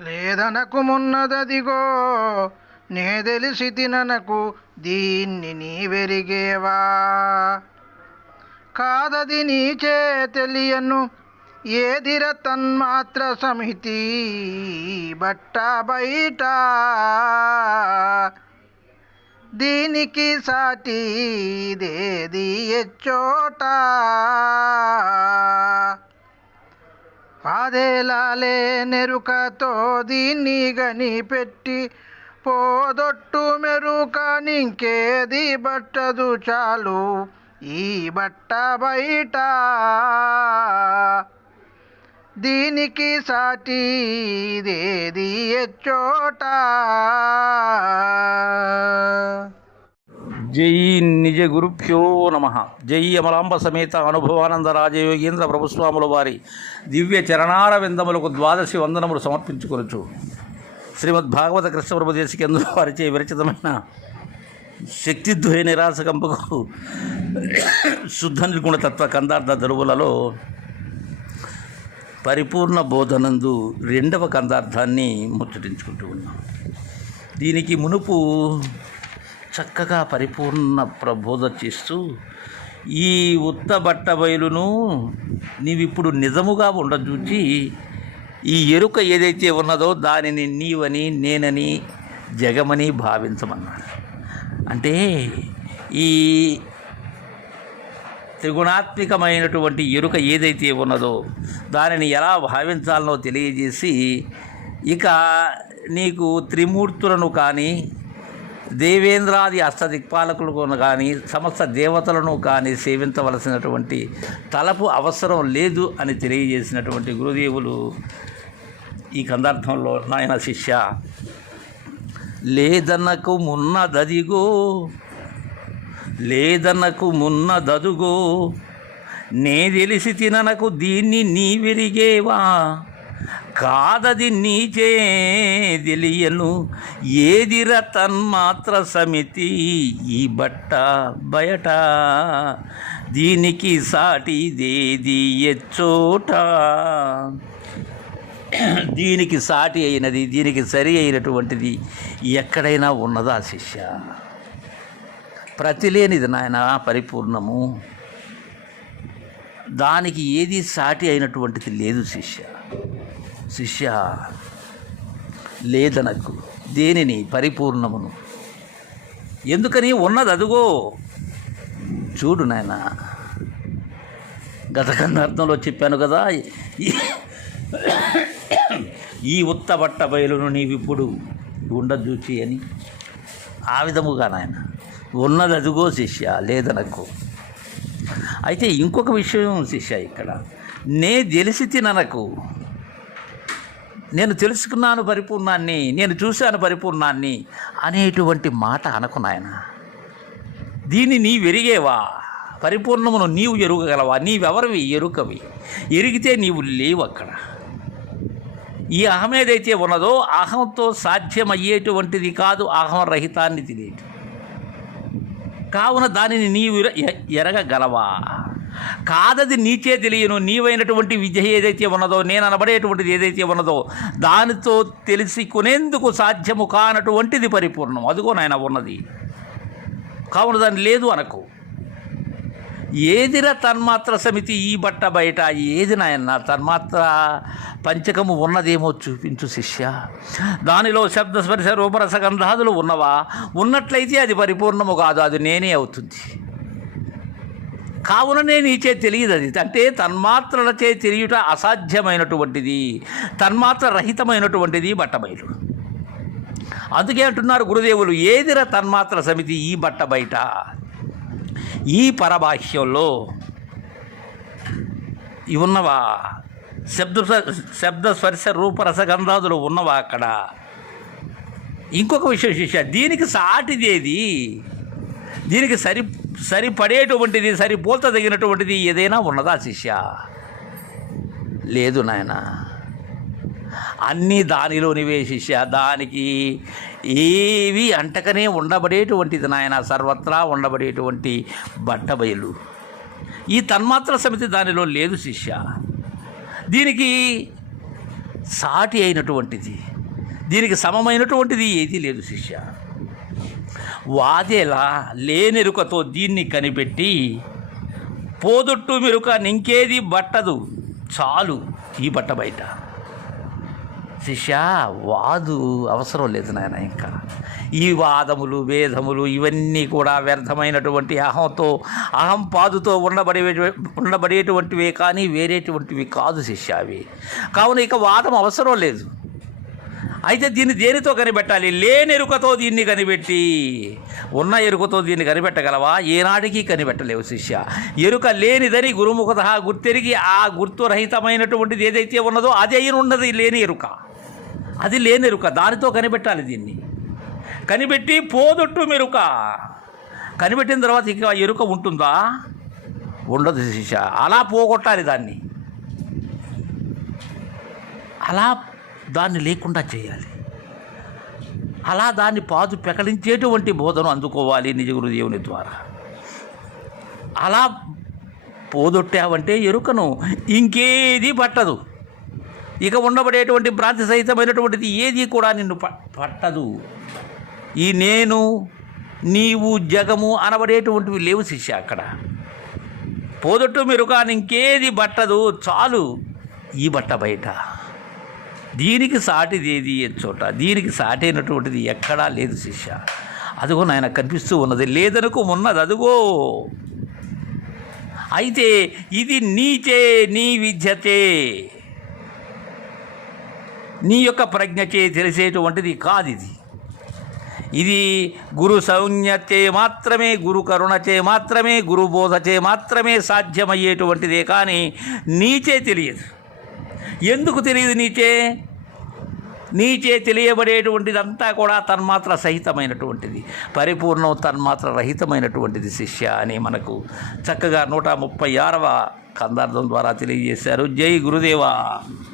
లేదనకు మున్నదదిగో నే తెలిసి తిననకు దీన్ని నీ వెరిగేవా? కాదది నీచే తెలియను ఏదిర తన్మాత్ర సమితి బట్ట బయట? దీనికి సాటిదేది ఎచ్చోటా ఎచ్చోట? అదేలాలే నెరుకతో దీన్ని గని పెట్టి పోదొట్టు మెరుక నింకేది బట్టదు చాలు ఈ బట్ట బయట. దీనికి సాటి ఇదేది ఎచ్చోట? జై నిజ గురుభ్యో నమ. జై అమలాంబ సమేత అనుభవానంద రాజయోగేంద్ర ప్రభుస్వాముల వారి దివ్య చరణార విందములకు ద్వాదశి వందనములు సమర్పించుకొనచ్చు శ్రీమద్ భాగవత కృష్ణ ప్రభు వారిచే విరచితమైన శక్తిద్వయ నిరాశకంపకు శుద్ధ నిర్గుణతత్వ కందార్థ ధరువులలో పరిపూర్ణ బోధనందు రెండవ కందార్థాన్ని ముచ్చటించుకుంటూ ఉన్నాం. దీనికి మునుపు చక్కగా పరిపూర్ణ ప్రబోధ చేస్తూ ఈ ఉత్త బట్ట బయలును నీవిప్పుడు నిజముగా ఉండచూచి ఈ ఎరుక ఏదైతే ఉన్నదో దానిని నీవని నేనని జగమని భావించమన్నాడు అంటే ఈ త్రిగుణాత్మికమైనటువంటి ఎరుక ఏదైతే ఉన్నదో దానిని ఎలా భావించాలనో తెలియజేసి ఇక నీకు త్రిమూర్తులను కానీ దేవేంద్రాది అష్టదిక్పాలకులను కానీ సమస్త దేవతలను కానీ సేవించవలసినటువంటి తలపు అవసరం లేదు అని తెలియజేసినటువంటి గురుదేవులు ఈ కందార్థంలో నాయన శిష్య లేదన్నకు మున్నదదిగో లేదన్నకు మున్నదదుగో నే తెలిసి తిననకు దీన్ని నీ విరిగేవా? కాదది నీచే తెలియను. ఏదిర తన్మాత్ర సమితి ఈ బట్ట బయట? దీనికి సాటిదేది ఎచ్చోట? దీనికి సాటి అయినది దీనికి సరి అయినటువంటిది ఎక్కడైనా ఉన్నదా శిష్య? ప్రతిలేనిది నాయన పరిపూర్ణము. దానికి ఏది సాటి అయినటువంటిది లేదు శిష్య. శిష్య లేదనకు. దేనిని? పరిపూర్ణమును. ఎందుకని? ఉన్నది అదుగో చూడు నాయన. గత కందార్థంలో చెప్పాను కదా ఈ- ఈ ఉత్త బట్ట బయలును నీవిప్పుడు ఉండజూచి అని. ఆ విధముగా నాయన. ఉన్నది అదుగో శిష్య లేదనకు. అయితే ఇంకొక విషయం శిష్య ఇక్కడ. నే తెలిసి తిననకు. నేను తెలుసుకున్నాను పరిపూర్ణాన్ని నేను చూశాను పరిపూర్ణాన్ని అనేటువంటి మాట అనకు నాయన. దీన్ని నీ వెరిగేవా పరిపూర్ణమును నీవు ఎరుగగలవా? నీవెవరివి? ఎరుకవి. ఎరిగితే నీవు లేవు అక్కడ. ఈ అహం ఏదైతే ఉన్నదో అహంతో సాధ్యమయ్యేటువంటిది కాదు అహం రహితాన్ని తినేటి కావున దానిని నీవు ఎ- ఎరగగలవా? కాదది నీచే తెలియను నీవైనటువంటి విద్య ఏదైతే ఉన్నదో నేను అనబడేటువంటిది ఏదైతే ఉన్నదో దానితో తెలిసి కొనేందుకు సాధ్యము కానటువంటిది పరిపూర్ణం. అదిగో నాయన ఉన్నది. కావున దాని లేదు అనకు. ఏదిరా తన్మాత్ర సమితి ఈ బట్ట బయట ఏది నాయన్న తన్మాత్ర పంచకము ఉన్నదేమో చూపించు శిష్య. దానిలో శబ్ద స్పర్శ రూపరస గంధాదులు ఉన్నవా? ఉన్నట్లయితే అది పరిపూర్ణము కాదు అది నేనే అవుతుంది. కావుననే నీచే తెలియదు అది అంటే తన్మాత్రలచే తెలియట అసాధ్యమైనటువంటిది తన్మాత్ర రహితమైనటువంటిది బట్టబయలు అందుకే అంటున్నారు గురుదేవులు ఏదిర తన్మాత్ర సమితి ఈ బట్ట బయట? ఈ పరబాహ్యంలో ఇవి ఉన్నవా శబ్ద శబ్ద స్పర్శ రూపరసగంధాదులు ఉన్నవా అక్కడ? ఇంకొక విషయం శిష్య దీనికి సాటిదేది? దీనికి సరి సరిపడేటువంటిది సరిపోల్చదగినటువంటిది ఏదైనా ఉన్నదా శిష్య? లేదు నాయన. అన్నీ దానిలోనివే శిష్య. దానికి ఏవి అంటకనే ఉండబడేటువంటిది నాయన. సర్వత్రా ఉండబడేటువంటి బట్టబయలు ఈ తన్మాత్ర సమితి దానిలో లేదు శిష్య. దీనికి సాటి అయినటువంటిది. దీనికి సమమైనటువంటిది ఏదీ లేదు శిష్య. వాదేలా లేనెరుకతో దీన్ని కనిపెట్టి పోదొట్టు మెరుక నింకేది బట్టదు. చాలు ఈ బట్ట బయట. శిష్య వాదు అవసరం లేదు నాయన ఇంకా. ఈ వాదములు వేదములు ఇవన్నీ కూడా వ్యర్థమైనటువంటి అహంతో అహం పాదుతో ఉండబడే ఉండబడేటువంటివే కానీ వేరేటువంటివి కాదు శిష్య అవి కావున ఇక వాదం అవసరం లేదు. అయితే దీన్ని దేనితో కనిపెట్టాలి? లేని ఎరుకతో దీన్ని కనిపెట్టి. ఉన్న ఎరుకతో దీన్ని కనిపెట్టగలవా? ఏనాటికి కనిపెట్టలేవు శిష్య. ఎరుక లేనిదని గురుముఖత గుర్తెరిగి ఆ గుర్తురహితమైనటువంటిది ఏదైతే ఉన్నదో అది అయిన ఉన్నది లేని ఎరుక. అది లేని ఎరుక. దానితో కనిపెట్టాలి దీన్ని. కనిపెట్టి పోదొట్టు మెరుక. కనిపెట్టిన తర్వాత ఇక ఎరుక ఉంటుందా? ఉండదు శిష్య. అలా పోగొట్టాలి దాన్ని. అలా దాన్ని లేకుండా చేయాలి. అలా దాన్ని పాదు పెకలించేటువంటి బోధను అందుకోవాలి నిజ గురుదేవుని ద్వారా. అలా పోదొట్టావంటే ఎరుకను ఇంకేది పట్టదు. ఇక ఉండబడేటువంటి భ్రాంతి సహితమైనటువంటిది ఏది కూడా నిన్ను పట్టదు. ఈ నేను నీవు జగము అనబడేటువంటివి లేవు శిష్య అక్కడ. పోదొట్టు మెరుక ఇంకేది పట్టదు. చాలు ఈ బట్ట బయట. దీనికి సాటిది ఏది చోట? దీనికి సాటైనటువంటిది ఎక్కడా లేదు శిష్య. అదిగో నాయన కనిపిస్తూ ఉన్నది. లేదనుకో ఉన్నది. అదిగో. అయితే ఇది నీచే నీ విద్యచే. నీ యొక్క ప్రజ్ఞచే తెలిసేటువంటిది కాదు ఇది ఇది గురు సౌజ్ఞచే మాత్రమే గురు కరుణచే మాత్రమే గురు బోధచే మాత్రమే సాధ్యమయ్యేటువంటిదే కానీ నీచే తెలియదు. ఎందుకు తెలియదు నీచే? నీచే తెలియబడేటువంటిదంతా కూడా తన్మాత్ర సహితమైనటువంటిది. పరిపూర్ణం తన్మాత్ర రహితమైనటువంటిది శిష్య అని మనకు చక్కగా నూట ముప్పై ఆరవ కందార్థం ద్వారా తెలియజేశారు. జై గురుదేవా.